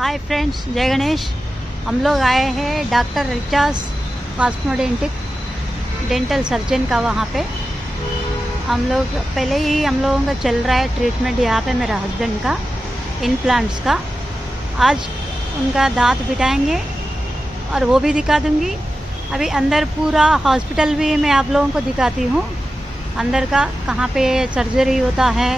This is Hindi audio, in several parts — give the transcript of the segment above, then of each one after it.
हाय फ्रेंड्स, जय गणेश। हम लोग आए हैं डॉक्टर रिचास कॉस्मोडेंटिक डेंटल सर्जन का वहाँ पे। हम लोग पहले ही हम लोगों का चल रहा है ट्रीटमेंट यहाँ पे मेरा हस्बैंड का इम्प्लांट्स का। आज उनका दांत बिठाएंगे और वो भी दिखा दूँगी। अभी अंदर पूरा हॉस्पिटल भी मैं आप लोगों को दिखाती हूँ, अंदर का कहाँ पे सर्जरी होता है,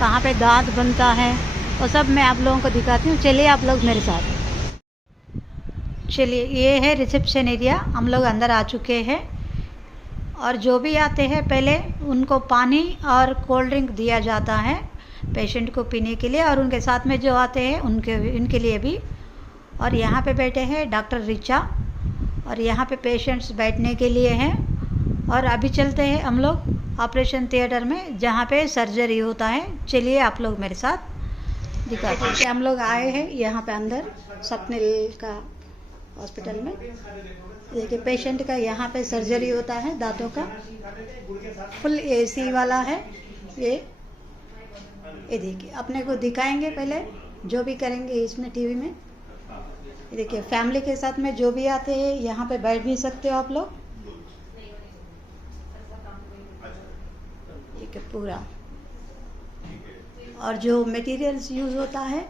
कहाँ पे दांत बनता है, वो सब मैं आप लोगों को दिखाती हूँ। चलिए आप लोग मेरे साथ। चलिए, ये है रिसेप्शन एरिया। हम लोग अंदर आ चुके हैं और जो भी आते हैं पहले उनको पानी और कोल्ड ड्रिंक दिया जाता है पेशेंट को पीने के लिए, और उनके साथ में जो आते हैं उनके लिए भी। और यहाँ पे बैठे हैं डॉक्टर रिचा, और यहाँ पे पेशेंट्स बैठने के लिए हैं। और अभी चलते हैं हम लोग ऑपरेशन थिएटर में जहाँ पे सर्जरी होता है। चलिए आप लोग मेरे साथ दिखाते हैं। हम लोग आए हैं यहाँ पे अंदर स्वप्निल का हॉस्पिटल में। देखिए पेशेंट का यहाँ पे सर्जरी होता है दांतों का। फुल एसी वाला है ये देखिए, अपने को दिखाएंगे पहले जो भी करेंगे इसमें टीवी में। देखिए फैमिली के साथ में जो भी आते हैं यहाँ पे बैठ भी सकते हो आप लोग। ठीक है पूरा, और जो मटेरियल्स यूज़ होता है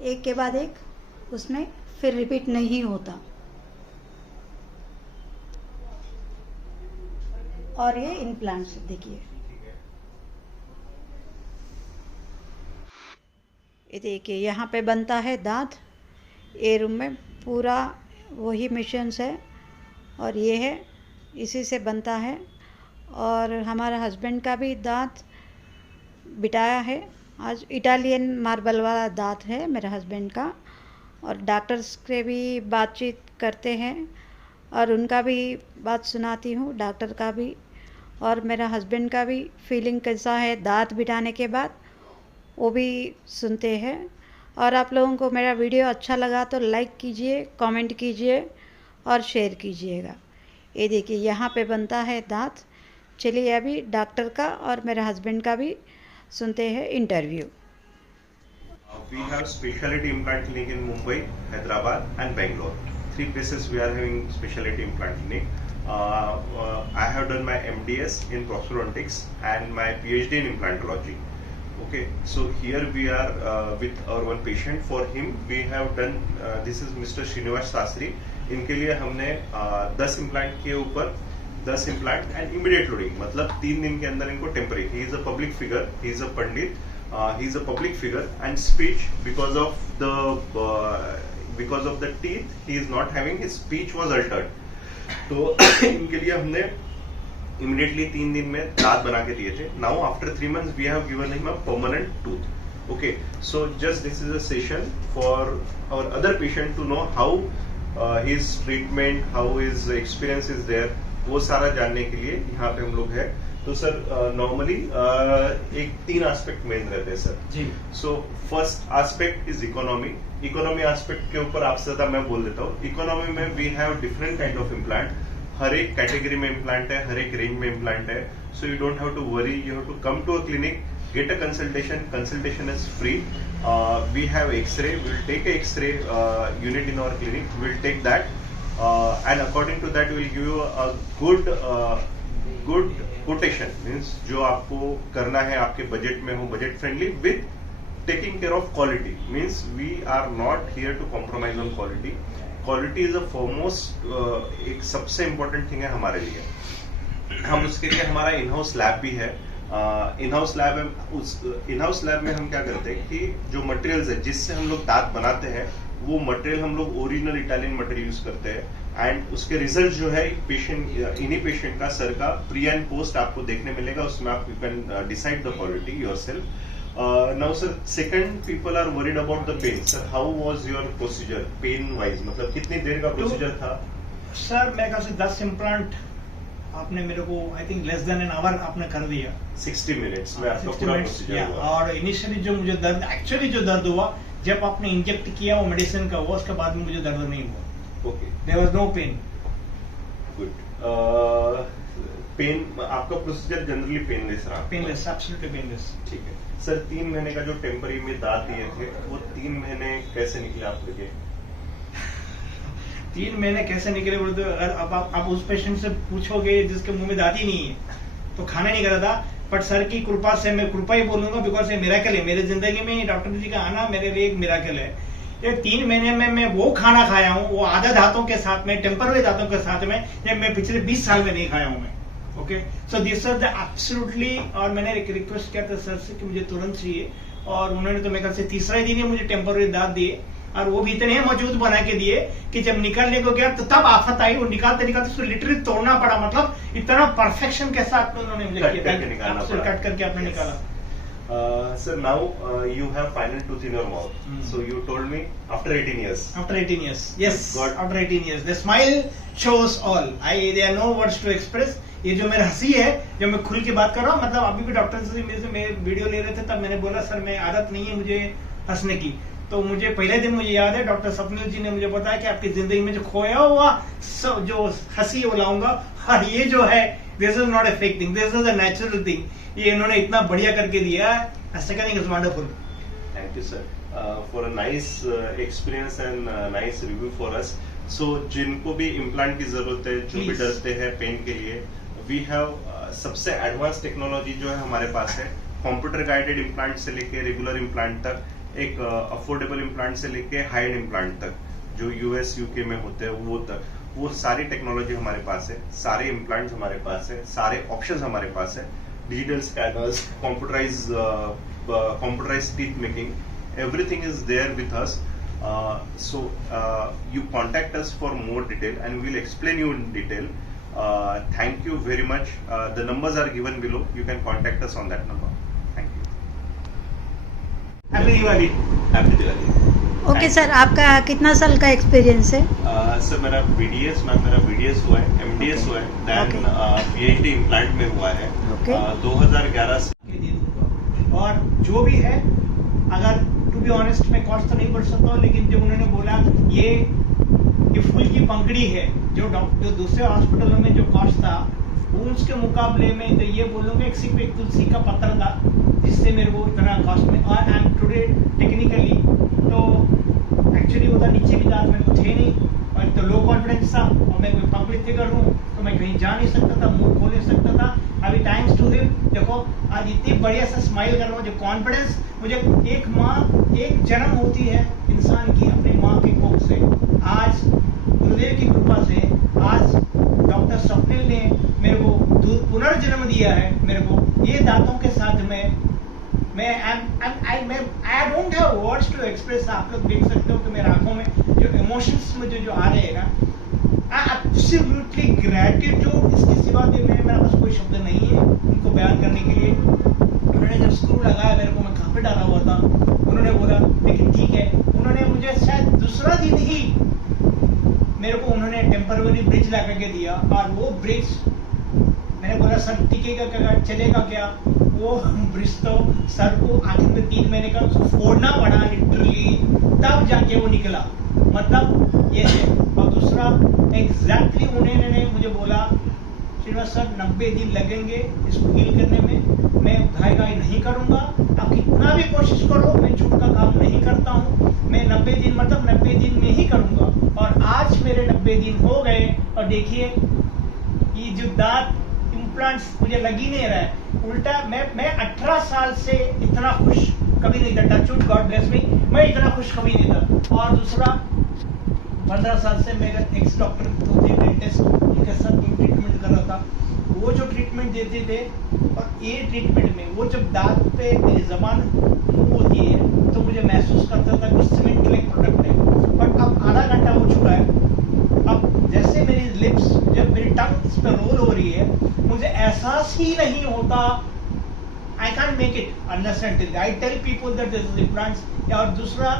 एक के बाद एक उसमें फिर रिपीट नहीं होता। और ये इम्प्लांट्स देखिए, ये देखिए यहाँ पे बनता है दांत। ये रूम में पूरा वही मशीन्स है और ये है, इसी से बनता है। और हमारा हस्बैंड का भी दांत बिठाया है आज। इटालियन मार्बल वाला दांत है मेरे हस्बैंड का। और डॉक्टर्स के भी बातचीत करते हैं और उनका भी बात सुनाती हूँ, डॉक्टर का भी और मेरा हस्बैंड का भी फीलिंग कैसा है दांत बिठाने के बाद, वो भी सुनते हैं। और आप लोगों को मेरा वीडियो अच्छा लगा तो लाइक कीजिए, कमेंट कीजिए और शेयर कीजिएगा। ये देखिए यहाँ पे बनता है दांत। चलिए अभी डॉक्टर का और मेरे हस्बैंड का भी सुनते हैं interview. We have specialty implant clinic in Mumbai, Hyderabad and Bangalore. 3 places we are having specialty implant clinic. I have done my MDS in prosthodontics and my PhD in implantology. Okay, so here we are with our one patient. For him we have done, this is Mr. Srinivas Sastry. इनके लिए हमने 10 इम्प्लांट के ऊपर 10 इम्प्लांट एंड इमीडिएट लोडिंग, मतलब 3 दिन के अंदर इनको temporary. He is a public figure, he is a Pandit, he is a public figure and speech because of the teeth he is not having, his speech was altered. तो इनके लिए हमने immediately 3 दिन में दांत बना के दिए थे। Now after 3 months we have given him a permanent tooth. Okay, so just this is a session for our other patient to know how his treatment, how his experience is there, वो सारा जानने के लिए यहाँ पे हम लोग है। तो सर नॉर्मली एक 3 एस्पेक्ट मेन रहते हैं सर जी। So first aspect is economy. Economy aspect के ऊपर आपसे ज्यादा मैं बोल देता हूँ। इकोनॉमी में we have different kind of implant. हर एक कैटेगरी में इम्प्लांट है, हर एक रेंज में इम्प्लांट है। So you don't have to worry, you have to come to a clinic, get a consultation is free. We have x-ray, we'll take a x-ray unit in our clinic, we'll take that and according to that we'll give you a good quotation, means जो आपको करना है आपके बजट में हो, budget friendly with taking care of quality. Means we are not here to compromise on quality. Quality is a foremost एक सबसे इम्पोर्टेंट थिंग है हमारे लिए। हम उसके लिए हमारा इन हाउस लैब भी है। इन हाउस लैब में हम क्या करते हैं कि जो मटेरियल्स है जिससे हम लोग दांत बनाते हैं वो मटेरियल हम लोग ओरिजिनल इटालियन मटेरियल यूज करते हैं। एंड उसके रिजल्ट जो है इन्हीं पेशेंट का सर का प्री एंड पोस्ट आपको देखने मिलेगा। उसमें आप you can decide the quality yourself. Now sir second, people are worried about the pain. Sir how was your procedure pain wise, मतलब कितनी देर का प्रोसीजर था? सर मेरे ख्याल से 10 इम्प्लांट आपने मेरे को I think less than an hour आपने कर दिया। 60 मिनट्स में आपका पूरा प्रोसीजर हुआ। और इनिशियली जो मुझे दर्द, एक्चुअली जो दर्द हुआ जब आपने इंजेक्ट किया वो मेडिसिन का हुआ, उसके बाद में मुझे दर्द नहीं हुआ। Okay, there was no pain. Good. Pain आपका प्रोसीजर जनरली पेनलेस रहा? Painless, absolutely painless. ठीक है सर। 3 महीने का जो टेम्पररी में दांत दिए थे वो 3 महीने कैसे निकले आपके? 3 महीने कैसे निकले बोले तो अगर अब आप उस पेशेंट से पूछोगे जिसके मुंह में दांत ही नहीं है तो खाना नहीं कर रहा था, बट सर की कृपा से, मैं कृपा ही बोलूंगा बिकॉज ये मिराकल है मेरे जिंदगी में। डॉक्टर जी का आना मेरे लिए एक मिराकल है। ये 3 महीने में मैं वो खाना खाया हूँ, वो आधा दांतों के साथ में, टेम्पररी दांतों के साथ में, जब मैं पिछले 20 साल में नहीं खाया हूँ मैं। Okay, so this are the absolutely. और मैंने एक रिक्वेस्ट किया था सर से कि मुझे तुरंत चाहिए, और उन्होंने तो मेरे ख्याल से तीसरा ही दिन ही मुझे टेम्पररी दांत दिए, और वो भी इतने मजबूत बना के दिए कि जब निकलने को गया तो तब आफत आई। वो निकालते निकालते उसको लिटरली तोड़ना पड़ा, मतलब इतना परफेक्शन के साथ उन्होंने मुझे कट करके आपने निकाला। Sir, now you have final tooth in your mouth. So you told me after 18 years. After 18 years, yes. After 18 years, the smile shows all. There are no words to express. ये जो मेरा हंसी है, जो मैं खुल के बात कर रहा हूँ, मतलब अभी भी डॉक्टर से मेरे वीडियो ले रहे थे तब मैंने बोला सर मैं आदत नहीं है मुझे हंसने की। तो मुझे पहले दिन मुझे याद है डॉक्टर स्वप्निल जी ने मुझे बताया कि आपकी जिंदगी में जो खोया हुआ जो हंसी वो लाऊंगा, और ये जो है this is not a fake thing, this is a natural thing. ये इन्होंने इतना बढ़िया करके दिया है। Second thing is wonderful. Thank you sir for a nice experience and nice review for us. So जिनको भी इम्प्लांट की जरूरत है, जो भी डरते हैं पेन के लिए, वी हैव सबसे एडवांस टेक्नोलॉजी जो है हमारे पास है। कंप्यूटर गाइडेड इम्प्लांट से लेके रेगुलर इम्प्लांट तक, एक अफोर्डेबल इम्प्लांट से लेके हाई एंड इम्प्लांट तक, जो यूएस यूके में होते हैं वो तक, वो सारी टेक्नोलॉजी हमारे पास है। सारे इम्प्लांट्स हमारे पास है, सारे ऑप्शंस हमारे पास है। Digital scanners, computerise teeth making, everything is there with us. So you contact us for more detail and we'll explain you in detail. Thank you very much. The numbers are given below. You can contact us on that number. Thank you. Happy Diwali. Happy Diwali. Okay sir, आपका कितना साल का एक्सपीरियंस है? सर मेरा BDS हुआ है, MDS हुआ है, देन PhD इम्प्लांट में हुआ है 2011 से। और जो भी है, अगर टू बी ऑनेस्ट मैं कॉस्ट तो नहीं बढ़ सकता, लेकिन जब उन्होंने बोला ये फूल की पंखड़ी है, जो दूसरे हॉस्पिटलों में जो कॉस्ट था वो उसके मुकाबले में, तो ये बोलूँगा सिर्फ एक तुलसी का पत्थर था जिससे मेरे को इतना कॉस्ट में। और आई एम टुडे टेक्निकली तो एक्चुअली वो था नीचे भी दांत मेरे को थे नहीं, और तो लो कॉन्फिडेंस था, और मैं कोई पब्लिक फिगर हूँ तो मैं कहीं जा नहीं सकता था, मुंह खोल नहीं सकता था। अभी टाइम्स टू हिम देखो, आज इतनी बढ़िया सा स्माइल कर रहा हूँ, जो कॉन्फिडेंस मुझे, एक माँ एक जन्म होती है इंसान की अपनी माँ की कोख से, आज गुरुदेव की कृपा से आज डॉक्टर स्वप्निल ने मेरे को पुनर्जन्म दिया है मेरे को ये दांतों के साथ में। I don't have words to express. आप लोग देख सकते हो कि मेरे आंखों में जो इमोशंस मुझे जो आ रहे हैं ना, एब्सोल्युटली ग्रैटिट्यूड, इसके सिवा मेरा पास कोई शब्द नहीं है उनको बयान करने के लिए। उन्होंने जब स्क्रू लगाया मेरे को, मैं कहाँ पे डाला हुआ था, उन्होंने बोला लेकिन ठीक है, उन्होंने मुझे शायद दूसरा दिन ही मेरे को उन्होंने टेम्पररी ब्रिज ला करके दिया, और वो ब्रिज मैंने बोला सर टिकेगा क्या, चलेगा क्या, वो ब्रिज तो सर को आखिर में 3 महीने का उसको फोड़ना पड़ा लिटरली, तब जाके वो निकला, मतलब ये है। और दूसरा एग्जैक्टली उन्होंने मुझे बोला श्रीनिवास सर 90 दिन लगेंगे इसको हील करने में, मैं घाई नहीं करूंगा, आप कितना भी कोशिश करो, मैं झूठ का काम नहीं करता हूँ, मैं 90 दिन मतलब 90 दिन में ही करूंगा। और आज मेरे 90 दिन हो गए, और देखिए ये जो दांत इम्प्लांट्स मुझे लग ही नहीं रहा है, उल्टा मैं 18 साल से इतना खुश कभी नहीं था, touch wood God bless me, मैं इतना खुश कभी नहीं था। और दूसरा 15 साल से मेरे एक्स डॉक्टर जो थे डेंटिस्ट, उनके साथ ट्रीटमेंट कर रहा था, वो जो ट्रीटमेंट देते थे, और ये ट्रीटमेंट में वो जब दांत पे मेरी जबान मूव होती है तो मुझे महसूस करता था कि सीमेंट लाइक प्रोडक्ट है। बट अब आधा घंटा हो चुका है, अब जैसे मेरी लिप्स, जब मेरी टंग इस पर रोल हो रही है, मुझे एहसास ही नहीं होता, I can't make it understand, I tell people that this is implants. और दूसरा,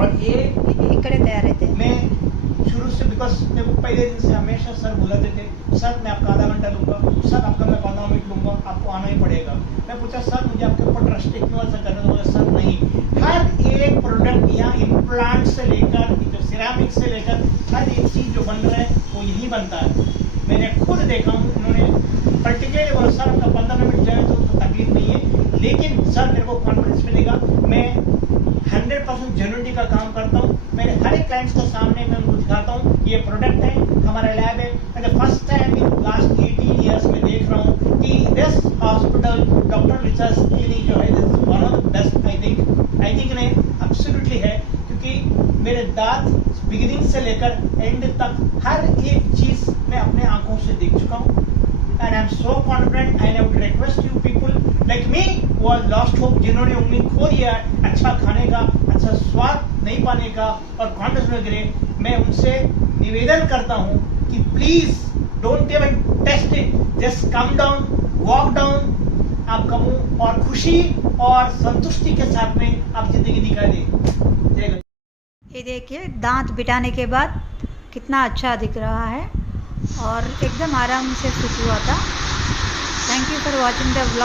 और ये इकड़े तैयार रहते हैं, मैं शुरू से बिकॉज मेरे को पहले दिन से हमेशा सर बुलाते थे, सर मैं आपका आधा घंटा लूंगा, सर आपका मैं 15 मिनट लूंगा, आपको आना ही पड़ेगा। मैं पूछा सर मुझे आपके ऊपर ट्रस्ट इतना सा करना होगा, सर नहीं, हर एक प्रोडक्ट यहाँ इम्प्लांट से लेकर जो सिरेमिक से लेकर हर एक चीज जो बन रहा है वो यही बनता है। मैंने खुद देखा हूँ, उन्होंने पर्टिकुलरली बोला सर आपका 15 मिनट जाए तो तकलीफ नहीं है, लेकिन सर मेरे को कॉन्फिडेंस मिलेगा, मैं 100% जेन्युइनिटी का काम करता हूँ, मेरे हर एक क्लाइंट्स के सामने मैं उनको दिखाता हूँ ये प्रोडक्ट है, हमारा लैब है। मैं first time in last 18 years में देख रहा हूँ कि this hospital doctor research clinic जो है this one of the best I think नहीं एब्सोल्युटली है, क्योंकि मेरे दांत बिगिनिंग से लेकर एंड तक हर एक चीज मैं अपने आंखों से देख चुका हूँ। And I'm so confident and I would request you people like me who are lost hope, जिन्होंने उम्मीद खो दिया है अच्छा खाने का, अच्छा स्वाद नहीं पाने का और कॉन्फिडेंस वगैरह, मैं उनसे निवेदन करता हूँ कि please don't even test it, just come down, walk down, आपका मुंह और खुशी और संतुष्टि के साथ में आप जिंदगी निकालिए। ये देखिए दांत बिठाने के बाद कितना अच्छा दिख रहा है और एकदम आराम से फिट हुआ था। Thank you for watching the vlog.